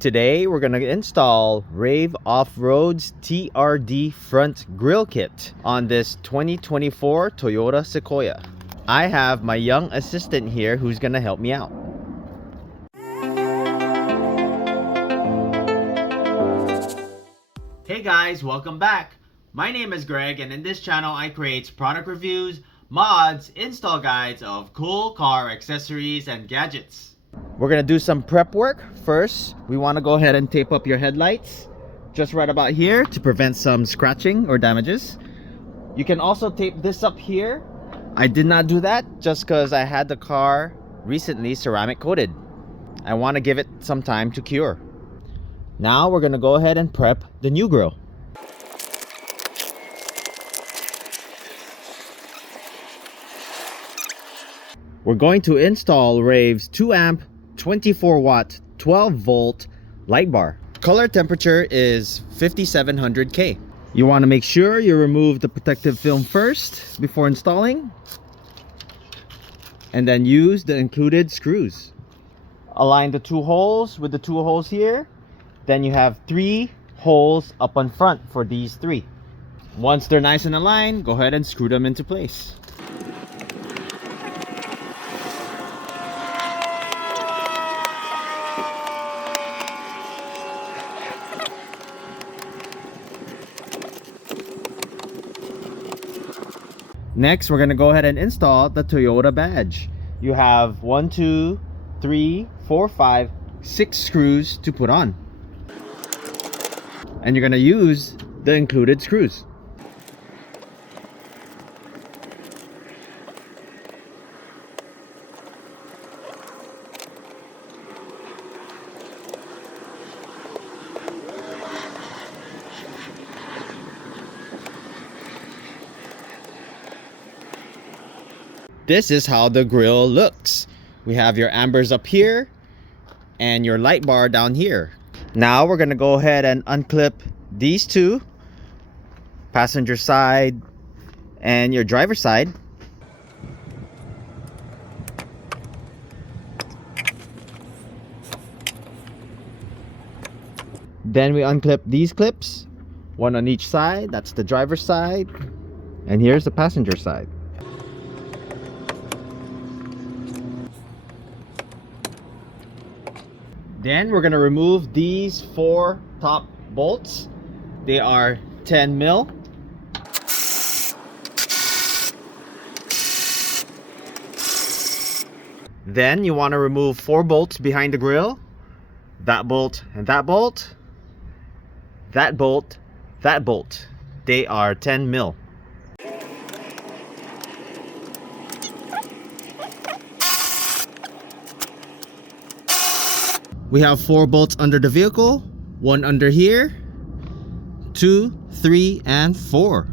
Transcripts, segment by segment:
Today we're going to install Rave Off Road's TRD front grille kit on this 2024 Toyota Sequoia. I have my young assistant here who's going to help me out. Hey guys, welcome back. My name is Greg, and in this channel I create product reviews, mods, install guides of cool car accessories and gadgets. We're gonna do some prep work. First, we want to go ahead and tape up your headlights just right about here to prevent some scratching or damages. You can also tape this up here. I did not do that just because I had the car recently ceramic coated. I want to give it some time to cure. Now we're gonna go ahead and prep the new grille. We're going to install Rave's 2 amp 24 watt 12 volt light bar. Color temperature is 5700K. You want to make sure you remove the protective film first before installing, and then use the included screws. Align the 2 holes with the 2 holes here. Then you have 3 holes up on front for these 3. Once they're nice and aligned, go ahead and screw them into place. Next, we're going to go ahead and install the Toyota badge. You have 1, 2, 3, 4, 5, 6 screws to put on. And you're going to use the included screws. This is how the grille looks. We have your ambers up here and your light bar down here. Now we're going to go ahead and unclip these 2, passenger side and your driver side. Then we unclip these clips, 1 on each side. That's the driver's side, and here's the passenger side. Then we're going to remove these 4 top bolts. They are 10 mil. Then you want to remove 4 bolts behind the grille. That bolt and that bolt. That bolt, that bolt. They are 10 mil. We have 4 bolts under the vehicle, 1 under here, 2, 3, and 4.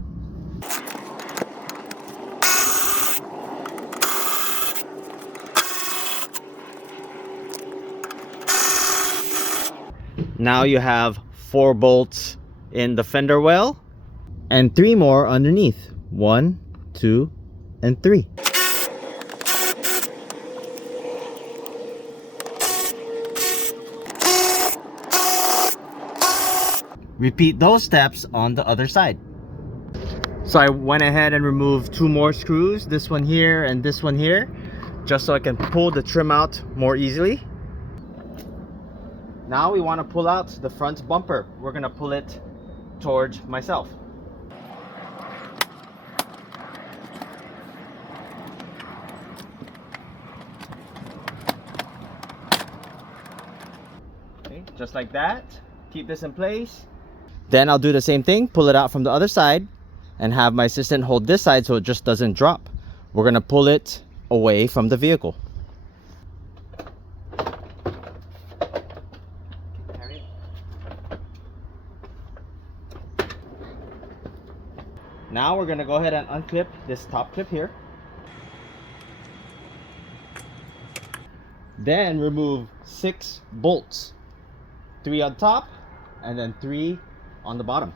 Now you have 4 bolts in the fender well and 3 more underneath. 1, 2, and 3. Repeat those steps on the other side. So I went ahead and removed 2 more screws, this one here and this one here, just so I can pull the trim out more easily. Now we want to pull out the front bumper. We're going to pull it towards myself. Okay, just like that. Keep this in place. Then I'll do the same thing, pull it out from the other side, and have my assistant hold this side so it just doesn't drop. We're going to pull it away from the vehicle. Now we're going to go ahead and unclip this top clip here. Then remove 6 bolts. 3 on top and then 3 on the bottom.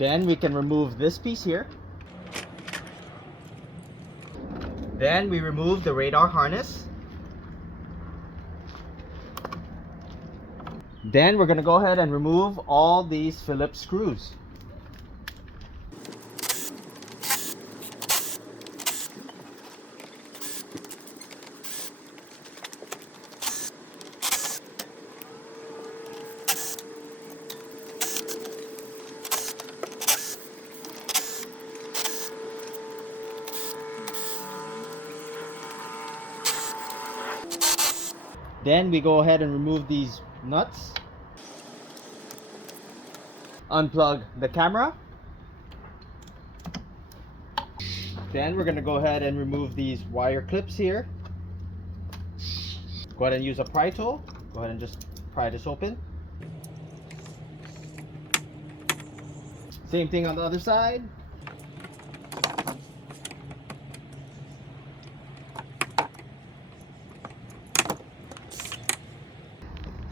Then we can remove this piece here. Then we remove the radar harness. Then we're going to go ahead and remove all these Phillips screws. Then we go ahead and remove these nuts. Unplug the camera. Then we're going to go ahead and remove these wire clips here. Go ahead and use a pry tool. Go ahead and just pry this open. Same thing on the other side.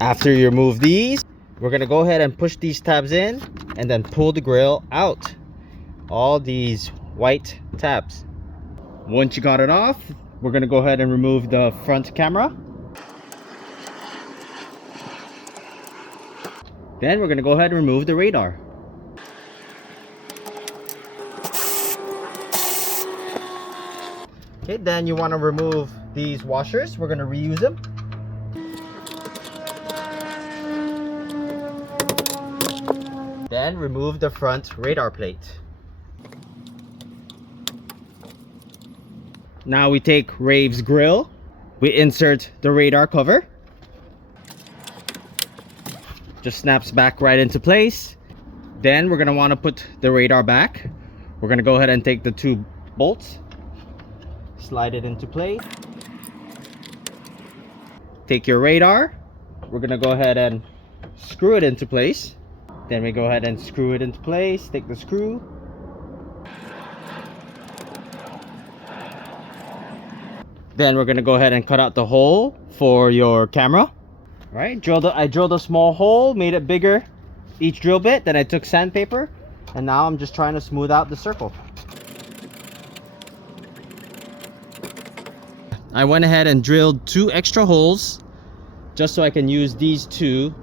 After you remove these, we're going to go ahead and push these tabs in and then pull the grill out. All these white tabs. Once you got it off, we're going to go ahead and remove the front camera. Then we're going to go ahead and remove the radar. Okay, then you want to remove these washers. We're going to reuse them. Then remove the front radar plate. Now we take Rave's grill. We insert the radar cover. Just snaps back right into place. Then we're going to want to put the radar back. We're going to go ahead and take the two bolts. Slide it into place. Take your radar. We're going to go ahead and screw it into place. Then we go ahead and screw it into place. Take the screw. Then we're going to go ahead and cut out the hole for your camera. All right, I drilled a small hole, made it bigger each drill bit. Then I took sandpaper, and now I'm just trying to smooth out the circle. I went ahead and drilled 2 extra holes just so I can use these 2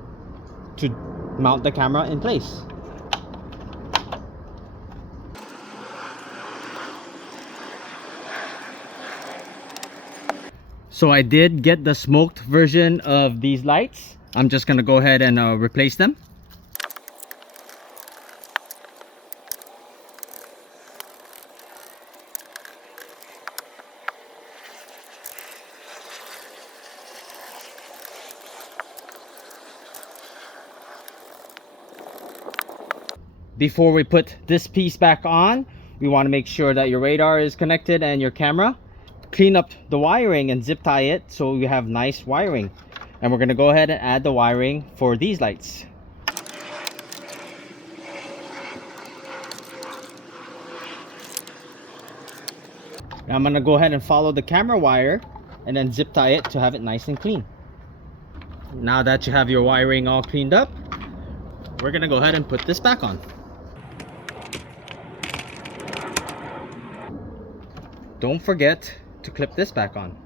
to mount the camera in place. So I did get the smoked version of these lights. I'm just gonna go ahead and replace them. Before we put this piece back on, we want to make sure that your radar is connected and your camera. Clean up the wiring and zip tie it so we have nice wiring. And we're going to go ahead and add the wiring for these lights. Now I'm going to go ahead and follow the camera wire and then zip tie it to have it nice and clean. Now that you have your wiring all cleaned up, we're going to go ahead and put this back on. Don't forget to clip this back on.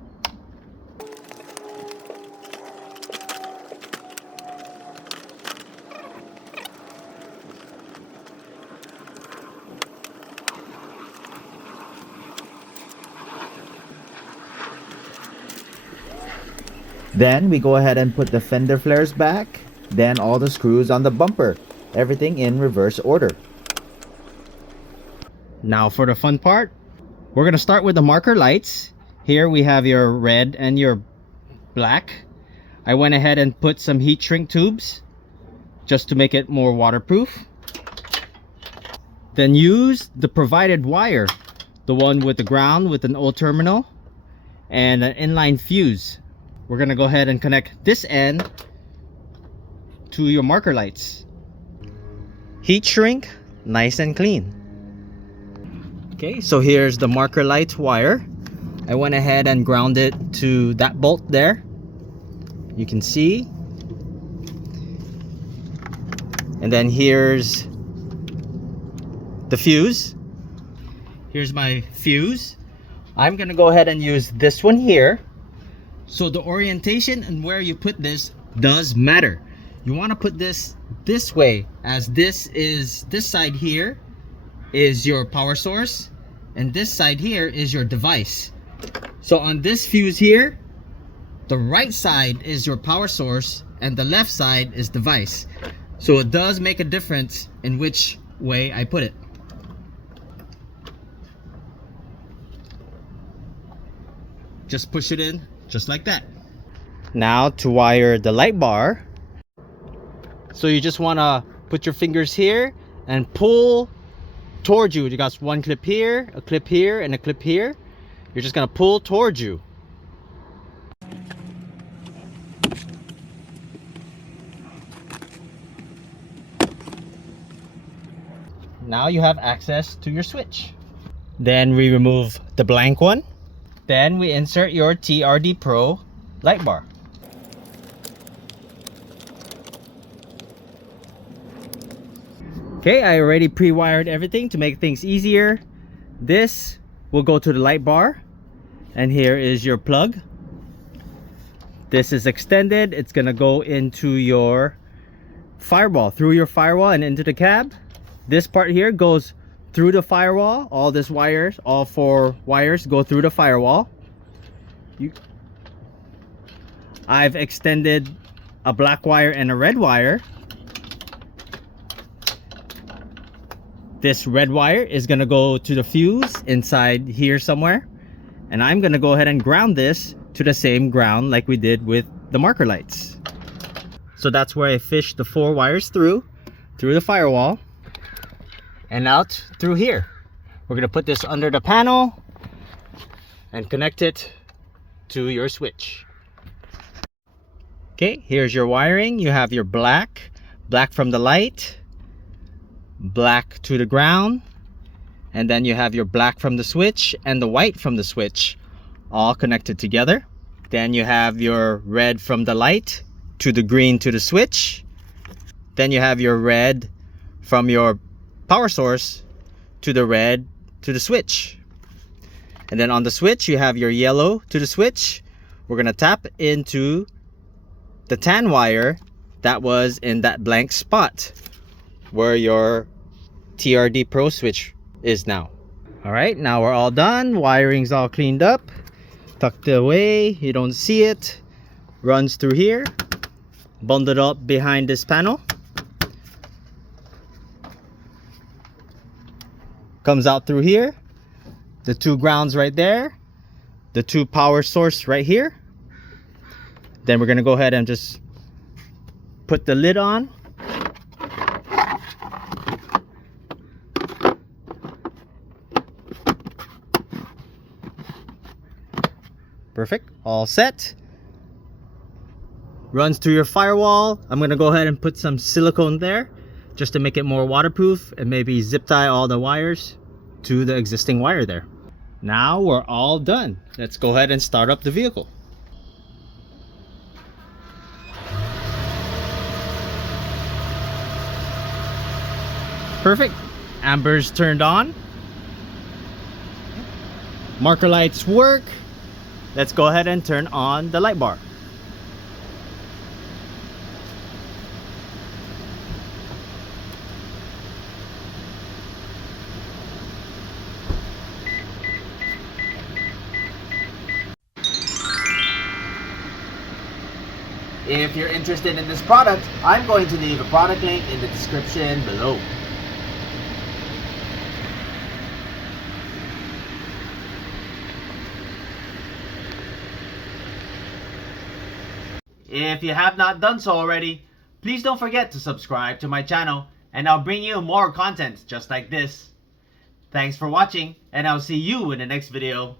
Then we go ahead and put the fender flares back, then all the screws on the bumper, everything in reverse order. Now for the fun part, we're going to start with the marker lights. Here we have your red and your black. I went ahead and put some heat shrink tubes just to make it more waterproof. Then use the provided wire, the one with the ground with an O terminal and an inline fuse. We're going to go ahead and connect this end to your marker lights. Heat shrink, nice and clean. Okay, so here's the marker light wire. I went ahead and ground it to that bolt there. You can see. And then here's the fuse. Here's my fuse. I'm gonna go ahead and use this one here. So the orientation and where you put this does matter. You want to put this way, as this side here is your power source and this side here is your device. So on this fuse here, the right side is your power source and the left side is device. So it does make a difference in which way I put it. Just push it in just like that. Now to wire the light bar. So you just want to put your fingers here and pull towards you. You got one clip here, a clip here, and a clip here. You're just going to pull towards you. Now you have access to your switch. Then we remove the blank one. Then we insert your TRD Pro light bar. Okay, I already pre-wired everything to make things easier. This will go to the light bar, and here is your plug. This is extended. It's gonna go into your firewall, through your firewall and into the cab. This part here goes through the firewall. All this wires, all 4 wires go through the firewall. I've extended a black wire and a red wire. This red wire is gonna go to the fuse inside here somewhere, and I'm gonna go ahead and ground this to the same ground like we did with the marker lights. So that's where I fished the 4 wires through the firewall and out through here. We're gonna put this under the panel and connect it to your switch. Okay, here's your wiring. You have your black from the light, black to the ground, and then you have your black from the switch and the white from the switch, all connected together. Then you have your red from the light to the green to the switch. Then you have your red from your power source to the red to the switch. And then on the switch you have your yellow to the switch. We're gonna tap into the tan wire that was in that blank spot where your TRD Pro switch is now. All right, now we're all done. Wiring's all cleaned up, tucked away, you don't see it. Runs through here, bundled up behind this panel. Comes out through here. The 2 grounds right there. The 2 power source right here. Then we're gonna go ahead and just put the lid on. Perfect, all set. Runs through your firewall. I'm gonna go ahead and put some silicone there just to make it more waterproof, and maybe zip tie all the wires to the existing wire there. Now we're all done. Let's go ahead and start up the vehicle. Perfect, amber's turned on. Marker lights work. Let's go ahead and turn on the light bar. If you're interested in this product, I'm going to leave a product link in the description below. If you have not done so already, please don't forget to subscribe to my channel, and I'll bring you more content just like this. Thanks for watching, and I'll see you in the next video.